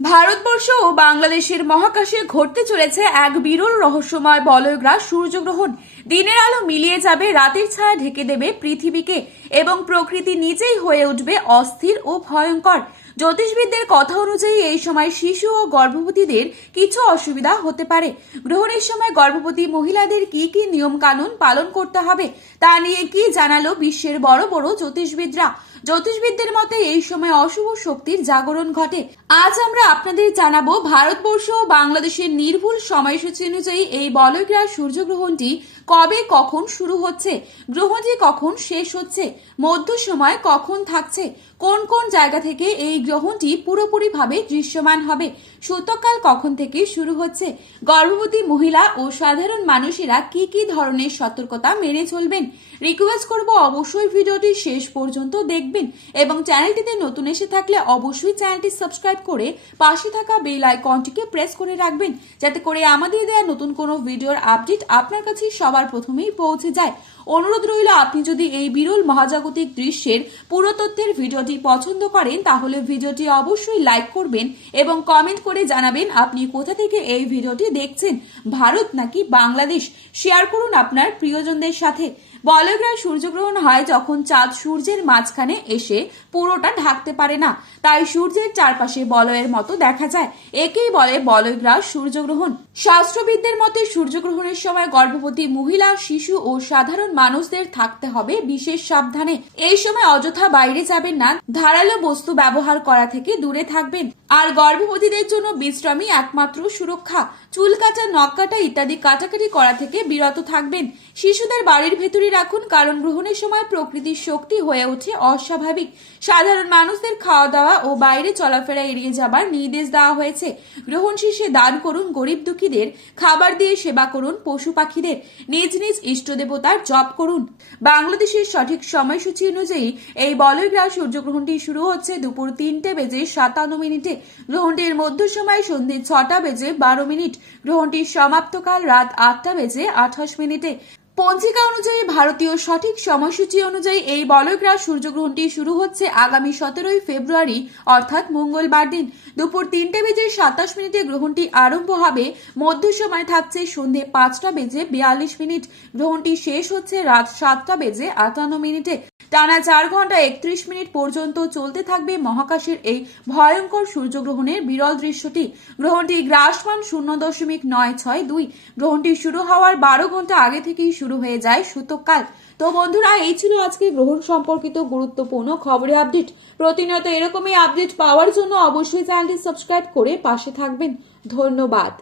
ভারতবর্ষ ও বাংলাদেশের মহাকাশে ঘটতে চলেছে এক বিরল রহস্যময় বলয়গ্রাস সূর্যগ্রহণ। দিনের আলো মিলিয়ে যাবে, রাতের ছায়া ঢেকে দেবে পৃথিবীকে এবং প্রকৃতি নিজেই হয়ে উঠবে অস্থির ও ভয়ঙ্কর। জ্যোতিষবিদদের কথা অনুযায়ী এই সময় শিশু ও গর্ভবতীদের কিছু অসুবিধা হতে পারে। গ্রহণের সময় গর্ভবতী মহিলাদের কি কি নিয়ম কানুন পালন করতে হবে তা নিয়ে কি জানালো বিশ্বের বড় বড় জ্যোতিষবিদরা। জ্যোতিষবিদদের মতে এই সময় অশুভ শক্তির জাগরণ ঘটে। আজ আমরা আপনাদের জানাবো ভারতবর্ষ ও বাংলাদেশের নির্ভুল সময়সূচি অনুযায়ী এই বলয়গ্রাস সূর্যগ্রহণটি কবে কখন শুরু হচ্ছে, গ্রহণটি কখন শেষ হচ্ছে, মধ্য সময় কখন থাকছে, কোন কোন জায়গা থেকে এই গ্রহণটি পুরোপুরিভাবে দৃশ্যমান হবে, সূতককাল কখন থেকে শুরু হচ্ছে, গর্ভবতী মহিলা ও সাধারণ মানুষেরা কি কি ধরনের সতর্কতা মেনে চলবেন। রিকোয়েস্ট করব অবশ্যই ভিডিওটি শেষ পর্যন্ত দেখবেন এবং চ্যানেলটিতে নতুন এসে থাকলে অবশ্যই চ্যানেলটি সাবস্ক্রাইব করে পাশে থাকা বেল আইকনটিকে প্রেস করে রাখবেন, যাতে করে আমাদের দেওয়া নতুন কোনো ভিডিওর আপডেট আপনার কাছে সবার প্রথমেই পৌঁছে যায়। অনুরোধ রইল, আপনি যদি এই বিরল মহাজাগতিক দৃশ্যের পুরো তথ্যের ভিডিওটি পছন্দ করেন তাহলে ভিডিওটি অবশ্যই লাইক করবেন এবং কমেন্ট করে জানাবেন আপনি কোথা থেকে এই ভিডিওটি দেখছেন, ভারত নাকি বাংলাদেশ। শেয়ার করুন আপনার প্রিয়জনদের সাথে। বলয়গ্রাস সূর্যগ্রহণ হয় যখন চাঁদ সূর্যের মাঝখানে এসে পুরোটা ঢাকতে পারে না, তাই সূর্যের চারপাশে বলয়ের মতো দেখা যায়। একেই বলে বলয়গ্রাস সূর্যগ্রহণ। শাস্ত্রবিদদের মতে সূর্যগ্রহণের সময় গর্ভবতী মহিলা, শিশু ও সাধারণ মানুষদের থাকতে হবে বিশেষ সাবধানে। এই সময় অযথা বাইরে যাবেন না, ধারালো বস্তু ব্যবহার করা থেকে দূরে থাকবেন। আর গর্ভবতীদের জন্য বিশ্রামই একমাত্র সুরক্ষা। চুল কাটা, নখ কাটা ইত্যাদি কাটাকাটি করা থেকে বিরত থাকবেন। শিশুদের বাড়ির ভেতরে রাখুন, কারণ গ্রহণের সময় প্রকৃতির শক্তি হয়ে ওঠে অস্বাভাবিক। সাধারণ মানুষদের খাওয়া দাওয়া ও বাইরে চলাফেরা এড়িয়ে যাবার নির্দেশ দেওয়া হয়েছে। গ্রহণ শেষে দান করুন গরিব দুঃখীদের, খাবার দিয়ে সেবা করুন পশু পাখিদের, নিজ নিজ ইষ্ট দেবতার জপ করুন। বাংলাদেশের সঠিক সময়সূচি অনুযায়ী এই বলয়গ্রাস সূর্যগ্রহণটি শুরু হচ্ছে দুপুর 3:57 গ্রহণটির মধ্য সময় সন্ধ্যে 6:12। গ্রহণটির সমাপ্তকাল রাত 8:28। পঞ্জিকা অনুযায়ী ভারতীয় সঠিক সময়সূচি অনুযায়ী এই বলয়গ্রাস সূর্যগ্রহণটি শুরু হচ্ছে আগামী 17 ফেব্রুয়ারি অর্থাৎ মঙ্গলবার দিন দুপুর 3:27 গ্রহণটি আরম্ভ হবে। মধ্য সময় থাকছে সন্ধ্যে 5:42। গ্রহণটি শেষ হচ্ছে রাত 7:58। টানা 4 ঘন্টা 31 মিনিট পর্যন্ত চলতে থাকবে মহাকাশের এই ভয়ঙ্কর সূর্যগ্রহণের বিরল দৃশ্যটি। গ্রহণটি গ্রাসমান 0.962। গ্রহণটি শুরু হওয়ার 12 ঘন্টা আগে থেকেই শুরু হয়ে যায় সূতককাল। তো বন্ধুরা, এই ছিল আজকে গ্রহণ সম্পর্কিত গুরুত্বপূর্ণ খবরের আপডেট। প্রতিনিয়ত এরকমই আপডেট পাওয়ার জন্য অবশ্যই চ্যানেলটি সাবস্ক্রাইব করে পাশে থাকবেন। ধন্যবাদ।